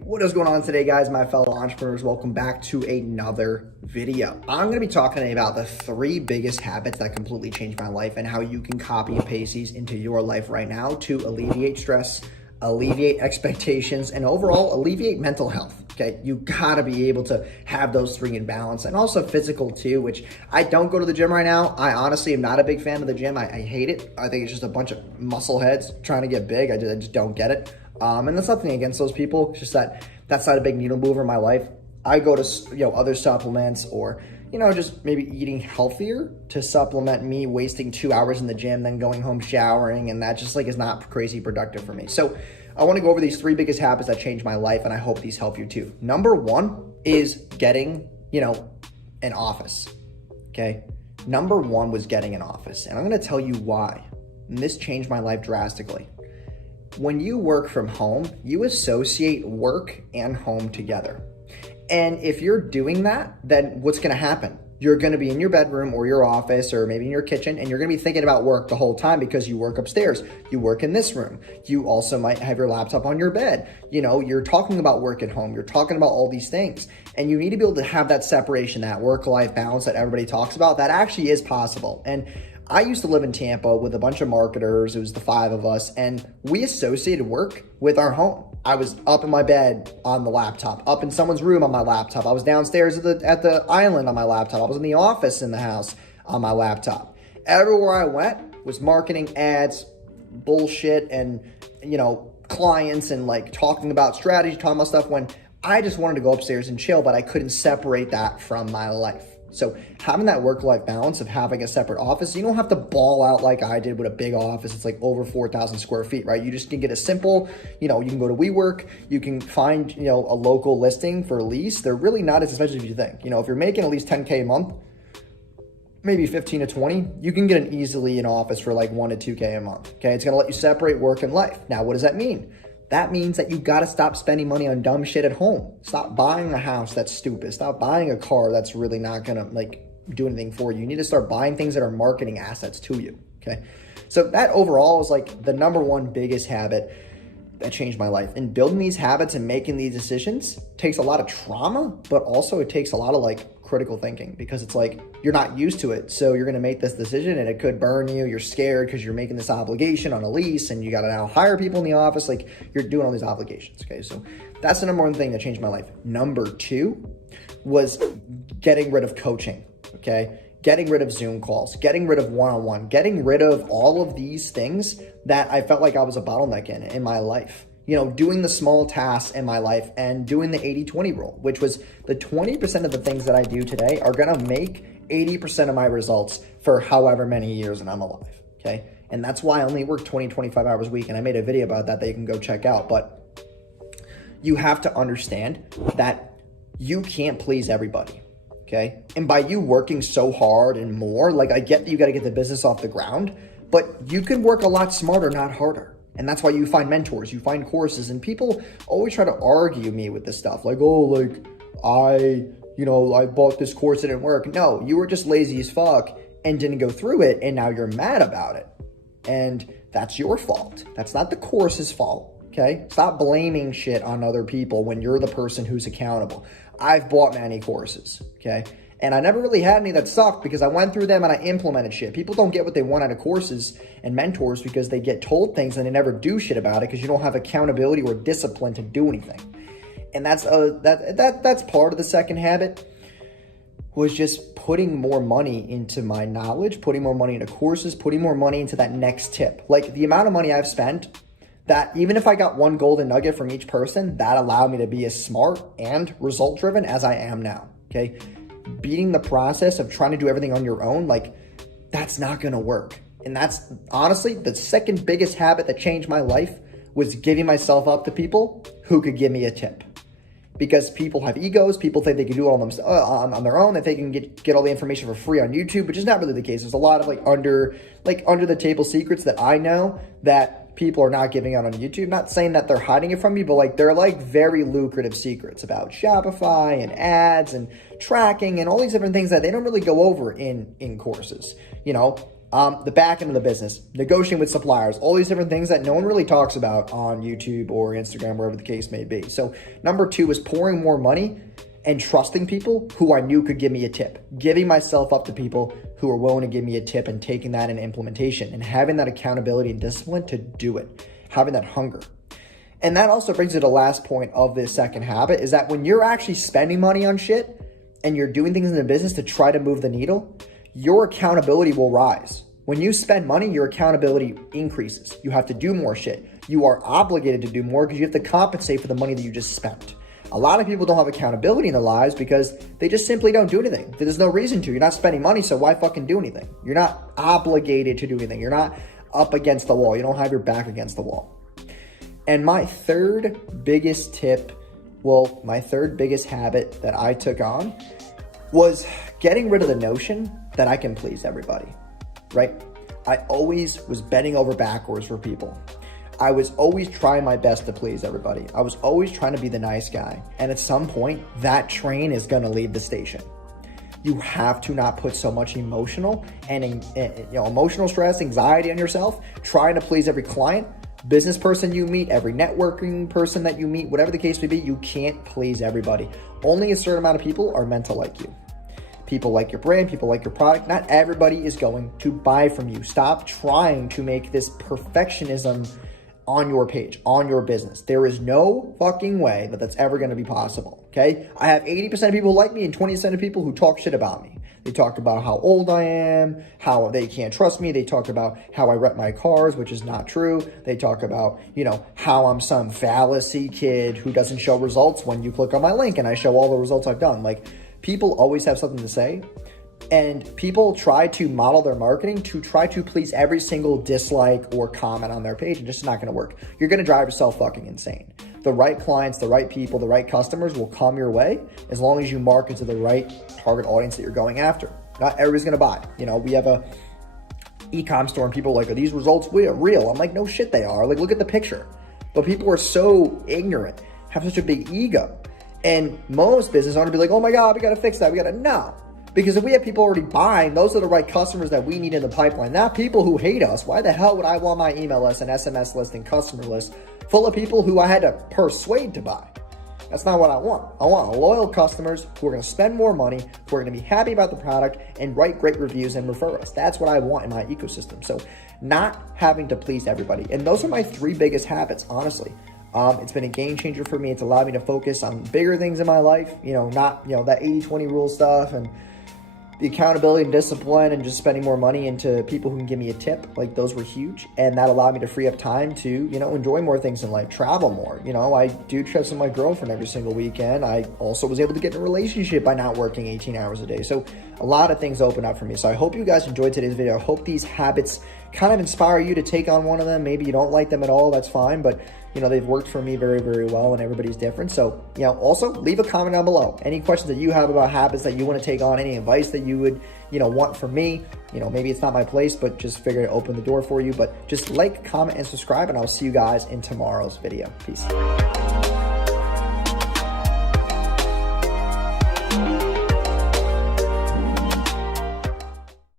What is going on today, guys, my fellow entrepreneurs? Welcome back to another video. I'm going to be talking about the 3 biggest habits that completely changed my life and how you can copy and paste these into your life right now to alleviate stress, alleviate expectations, and overall alleviate mental health. Okay, you gotta be able to have those 3 in balance, and also physical too, which I don't go to the gym right now. I honestly am not a big fan of the gym. I hate it. I think it's just a bunch of muscle heads trying to get big. I just don't get it. And that's nothing against those people. It's just that that's not a big needle mover in my life. I go to other supplements or just maybe eating healthier to supplement me wasting 2 hours in the gym, then going home showering, and that just is not crazy productive for me. So I want to go over these 3 biggest habits that changed my life, and I hope these help you too. Number 1 is getting, an office. Okay. Number 1 was getting an office, and I'm going to tell you why. And this changed my life drastically. When you work from home, you associate work and home together. And if you're doing that, then what's going to happen? You're going to be in your bedroom or your office or maybe in your kitchen, and you're going to be thinking about work the whole time because you work upstairs. You work in this room. You also might have your laptop on your bed. You're talking about work at home. You're talking about all these things. And you need to be able to have that separation, that work-life balance that everybody talks about. That actually is possible. And I used to live in Tampa with a bunch of marketers. It was the 5 of us, and we associated work with our home. I was up in my bed on the laptop, up in someone's room on my laptop. I was downstairs at the island on my laptop. I was in the office in the house on my laptop. Everywhere I went was marketing, ads, bullshit, and clients, and talking about strategy, talking about stuff, when I just wanted to go upstairs and chill, but I couldn't separate that from my life. So having that work-life balance of having a separate office, you don't have to ball out like I did with a big office. It's over 4,000 square feet, right? You just can get a simple, you can go to WeWork, you can find, a local listing for a lease. They're really not as expensive as you think. If you're making at least 10K a month, maybe 15 to 20, you can get an office for 1 to 2K a month. Okay. It's going to let you separate work and life. Now, what does that mean? That means that you got to stop spending money on dumb shit at home. Stop buying a house that's stupid. Stop buying a car that's really not going to do anything for you. You need to start buying things that are marketing assets to you. Okay. So that overall is the number 1 biggest habit that changed my life. And building these habits and making these decisions takes a lot of trauma, but also it takes a lot of critical thinking, because it's you're not used to it. So you're going to make this decision and it could burn you. You're scared because you're making this obligation on a lease and you got to now hire people in the office. You're doing all these obligations. Okay. So that's the number 1 thing that changed my life. Number 2 was getting rid of coaching. Okay. Getting rid of Zoom calls, getting rid of one-on-one, getting rid of all of these things that I felt like I was a bottleneck in my life. Doing the small tasks in my life and doing the 80-20 rule, which was the 20% of the things that I do today are going to make 80% of my results for however many years that I'm alive. Okay. And that's why I only work 20, 25 hours a week. And I made a video about that you can go check out. But you have to understand that you can't please everybody. Okay. And by you working so hard and more, I get that you got to get the business off the ground, but you can work a lot smarter, not harder. And that's why you find mentors, you find courses, and people always try to argue me with this stuff. I bought this course, it didn't work. No, you were just lazy as fuck and didn't go through it. And now you're mad about it. And that's your fault. That's not the course's fault. Okay. Stop blaming shit on other people when you're the person who's accountable. I've bought many courses. Okay. And I never really had any that sucked because I went through them and I implemented shit. People don't get what they want out of courses and mentors because they get told things and they never do shit about it because you don't have accountability or discipline to do anything. And that's part of the second habit, was just putting more money into my knowledge, putting more money into courses, putting more money into that next tip. The amount of money I've spent, that even if I got 1 golden nugget from each person, that allowed me to be as smart and result driven as I am now. Okay. Beating the process of trying to do everything on your own, that's not going to work. And that's honestly the second biggest habit that changed my life, was giving myself up to people who could give me a tip. Because people have egos, people think they can do it on their own, that they can get all the information for free on YouTube, which is not really the case. There's a lot of under the table secrets that I know that people are not giving out on YouTube. Not saying that they're hiding it from me, but they're very lucrative secrets about Shopify and ads and tracking and all these different things that they don't really go over in courses. The back end of the business, negotiating with suppliers, all these different things that no one really talks about on YouTube or Instagram, wherever the case may be. So number 2 is pouring more money and trusting people who I knew could give me a tip, giving myself up to people who are willing to give me a tip and taking that in implementation and having that accountability and discipline to do it, having that hunger. And that also brings you to the last point of this second habit, is that when you're actually spending money on shit and you're doing things in the business to try to move the needle, your accountability will rise. When you spend money, your accountability increases. You have to do more shit. You are obligated to do more because you have to compensate for the money that you just spent. A lot of people don't have accountability in their lives because they just simply don't do anything. There's no reason to. You're not spending money, so why fucking do anything? You're not obligated to do anything. You're not up against the wall. You don't have your back against the wall. And my third biggest tip, my third biggest habit that I took on was getting rid of the notion that I can please everybody, right? I always was bending over backwards for people. I was always trying my best to please everybody. I was always trying to be the nice guy. And at some point, that train is going to leave the station. You have to not put so much emotional stress, anxiety on yourself, trying to please every client, business person you meet, every networking person that you meet, whatever the case may be. You can't please everybody. Only a certain amount of people are meant to like you. People like your brand, people like your product. Not everybody is going to buy from you. Stop trying to make this perfectionism on your page, on your business. There is no fucking way that that's ever going to be possible, okay? I have 80% of people who like me and 20% of people who talk shit about me. They talk about how old I am, how they can't trust me. They talk about how I rep my cars, which is not true. They talk about, how I'm some fallacy kid who doesn't show results when you click on my link and I show all the results I've done. Like, people always have something to say. And people try to model their marketing to try to please every single dislike or comment on their page, and just not going to work. You're going to drive yourself fucking insane. The right clients, the right people, the right customers will come your way as long as you market to the right target audience that you're going after. Not everybody's going to buy. We have a e-com store and people are like, are these results real? I'm like, no shit they are. Like, look at the picture. But people are so ignorant, have such a big ego. And most business owners be like, oh my God, we got to fix that. No. Because if we have people already buying, those are the right customers that we need in the pipeline, not people who hate us. Why the hell would I want my email list and SMS list and customer list full of people who I had to persuade to buy? That's not what I want. I want loyal customers who are going to spend more money, who are going to be happy about the product and write great reviews and refer us. That's what I want in my ecosystem. So not having to please everybody. And those are my 3 biggest habits, honestly. It's been a game changer for me. It's allowed me to focus on bigger things in my life, not, that 80-20 rule stuff and the accountability and discipline and just spending more money into people who can give me a tip. Like, those were huge. And that allowed me to free up time to, enjoy more things in life, travel more. I do trips with my girlfriend every single weekend. I also was able to get in a relationship by not working 18 hours a day. So a lot of things open up for me. So I hope you guys enjoyed today's video. I hope these habits kind of inspire you to take on one of them. Maybe you don't like them at all. That's fine. But they've worked for me very, very well, and everybody's different. So, also leave a comment down below. Any questions that you have about habits that you want to take on, any advice that you would, want from me. Maybe it's not my place, but just figure to open the door for you. But just like, comment, and subscribe, and I'll see you guys in tomorrow's video. Peace.